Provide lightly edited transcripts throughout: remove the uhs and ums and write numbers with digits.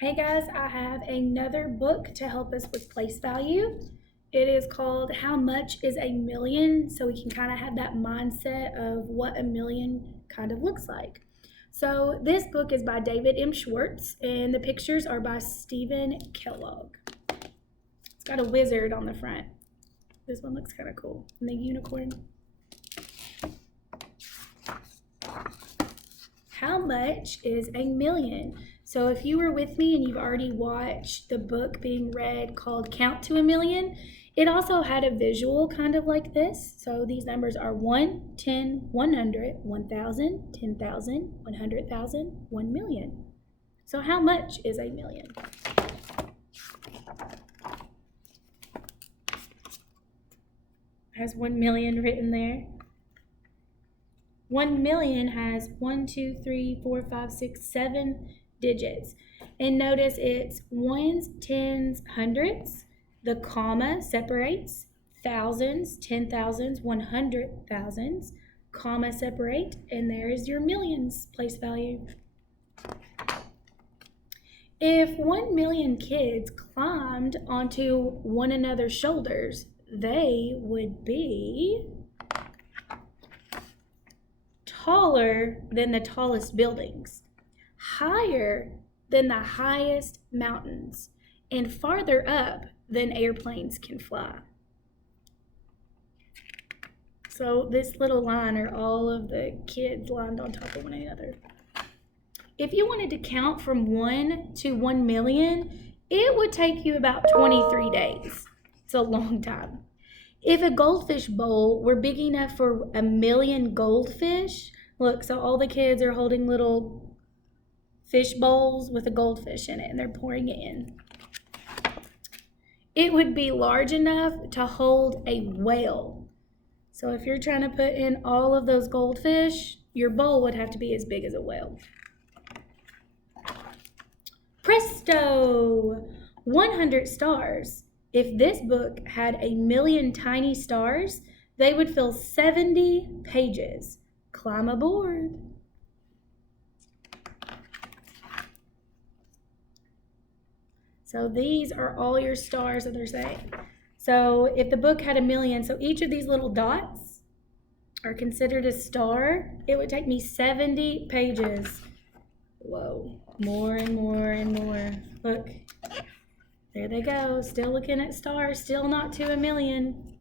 Hey guys, I have another book to help us with place value. It is called How Much is a Million? So we can kind of have that mindset of what a million kind of looks like. So this book is by David M. Schwartz and the pictures are by Stephen Kellogg. It's got a wizard on the front. This one looks kind of cool. And the unicorn. How much is a million? So if you were with me and you've already watched the book being read called Count to a Million, it also had a visual kind of like this. So these numbers are 1, 10, 100, 1,000, 10,000, 100,000, 1 million. So how much is a million? Has 1 million written there. 1 million has 1, 2, 3, 4, 5, 6, 7 digits. And notice it's ones, tens, hundreds. The comma separates thousands, 10,000s, 100,000s. Comma separate, and there is your millions place value. If 1 million kids climbed onto one another's shoulders, they would be taller than the tallest buildings, higher than the highest mountains, and farther up than airplanes can fly. So this little line are all of the kids lined on top of one another. If you wanted to count from 1 to 1 million, it would take you about 23 days. It's a long time. If a goldfish bowl were big enough for 1 million goldfish, look, so all the kids are holding little fish bowls with a goldfish in it, and they're pouring it in. It would be large enough to hold a whale. So if you're trying to put in all of those goldfish, your bowl would have to be as big as a whale. Presto! 100 stars. If this book had 1 million tiny stars, they would fill 70 pages. Climb aboard. So these are all your stars that they're saying. So if the book had 1 million, so each of these little dots are considered a star, it would take me 70 pages. Whoa, more and more and more. Look, there they go, still looking at stars, still not to 1 million.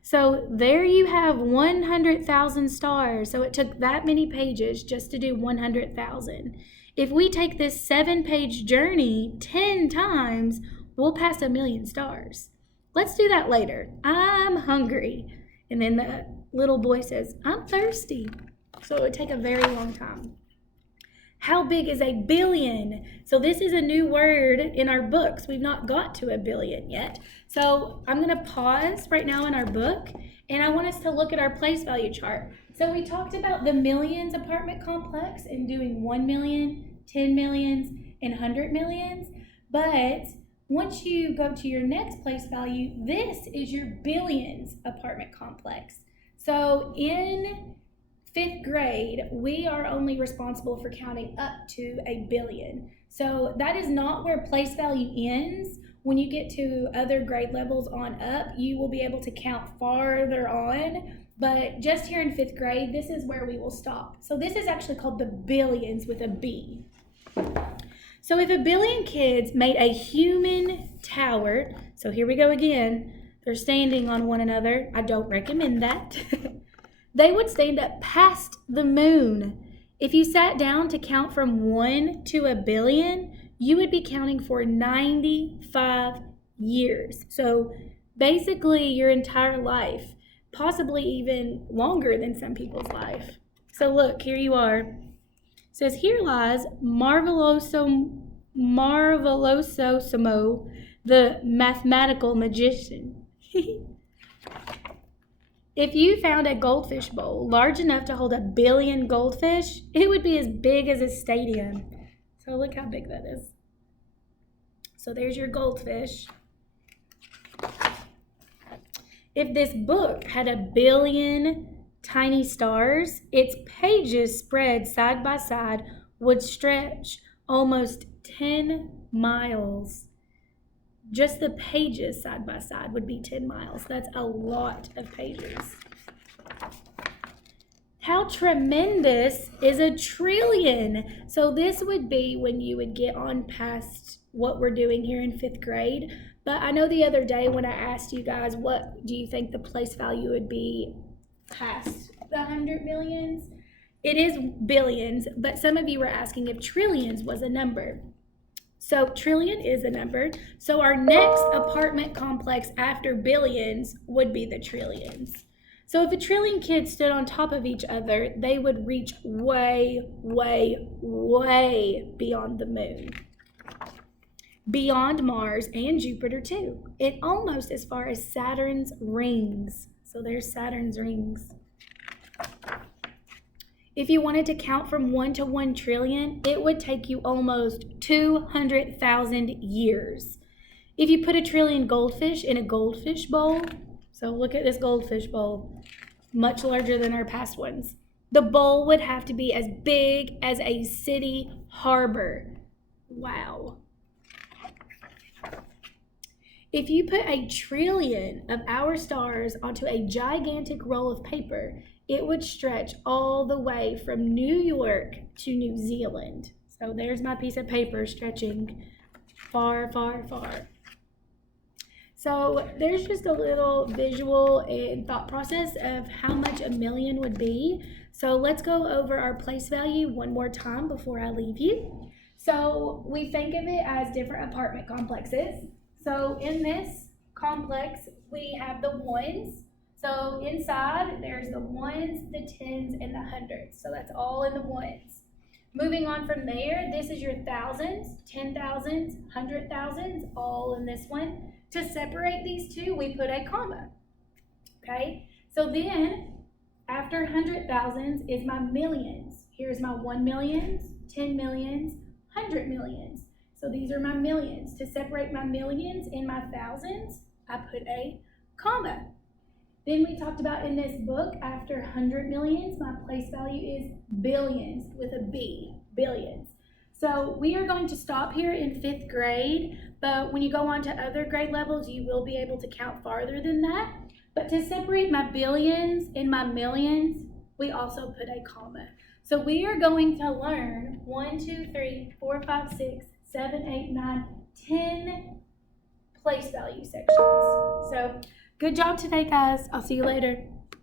So there you have 100,000 stars. So it took that many pages just to do 100,000. If we take this 7-page journey 10 times, we'll pass 1 million stars. Let's do that later. I'm hungry. And then the little boy says, I'm thirsty. So it would take a very long time. How big is a billion? So this is a new word in our books. We've not got to 1 billion yet. So I'm going to pause right now in our book, and I want us to look at our place value chart. So we talked about the millions apartment complex and doing 1 million, 10 millions, and 100 millions. But once you go to your next place value, this is your billions apartment complex. So in 5th grade, we are only responsible for counting up to 1 billion. So that is not where place value ends. When you get to other grade levels on up, you will be able to count farther on. But just here in 5th grade, this is where we will stop. So this is actually called the billions with a B. So if 1 billion kids made a human tower, so here we go again, they're standing on one another. I don't recommend that. They would stand up past the moon. If you sat down to count from 1 to 1 billion, you would be counting for 95 years. So basically your entire life, possibly even longer than some people's life. So look, here you are. It says, here lies Marvelosissimo, the mathematical magician. If you found a goldfish bowl large enough to hold 1 billion goldfish, it would be as big as a stadium. So look how big that is. So there's your goldfish. If this book had 1 billion tiny stars, its pages spread side by side would stretch almost 10 miles. Just the pages side by side would be 10 miles. That's a lot of pages. How tremendous is a trillion? So this would be when you would get on past what we're doing here in 5th grade. But I know the other day when I asked you guys, what do you think the place value would be past the 100 millions? It is billions, but some of you were asking if trillions was a number. So trillion is a number. So our next apartment complex after billions would be the trillions. So if a trillion kids stood on top of each other, they would reach way, way, way beyond the moon. Beyond Mars and Jupiter too. And almost as far as Saturn's rings. So there's Saturn's rings. If you wanted to count from 1 to 1 trillion, it would take you almost 200,000 years. If you put a trillion goldfish in a goldfish bowl, so look at this goldfish bowl, much larger than our past ones. The bowl would have to be as big as a city harbor. Wow. If you put a trillion of our stars onto a gigantic roll of paper, it would stretch all the way from New York to New Zealand. So there's my piece of paper stretching far, far, far. So there's just a little visual and thought process of how much a million would be. So let's go over our place value one more time before I leave you. So we think of it as different apartment complexes. So in this complex, we have the ones. So inside, there's the ones, the tens, and the hundreds. So that's all in the ones. Moving on from there, this is your thousands, 10,000s, 100,000s, all in this one. To separate these two, we put a comma. Okay? So then, after 100,000s is my millions. Here's my 1 millions, 10 millions, 100 millions. So these are my millions. To separate my millions and my thousands, I put a comma. Then we talked about in this book, after 100 millions, my place value is billions with a B, billions. So we are going to stop here in 5th grade, but when you go on to other grade levels, you will be able to count farther than that. But to separate my billions and my millions, we also put a comma. So we are going to learn 1, 2, 3, 4, 5, 6, 7, 8, 9, 10 place value sections. So good job today, guys. I'll see you later.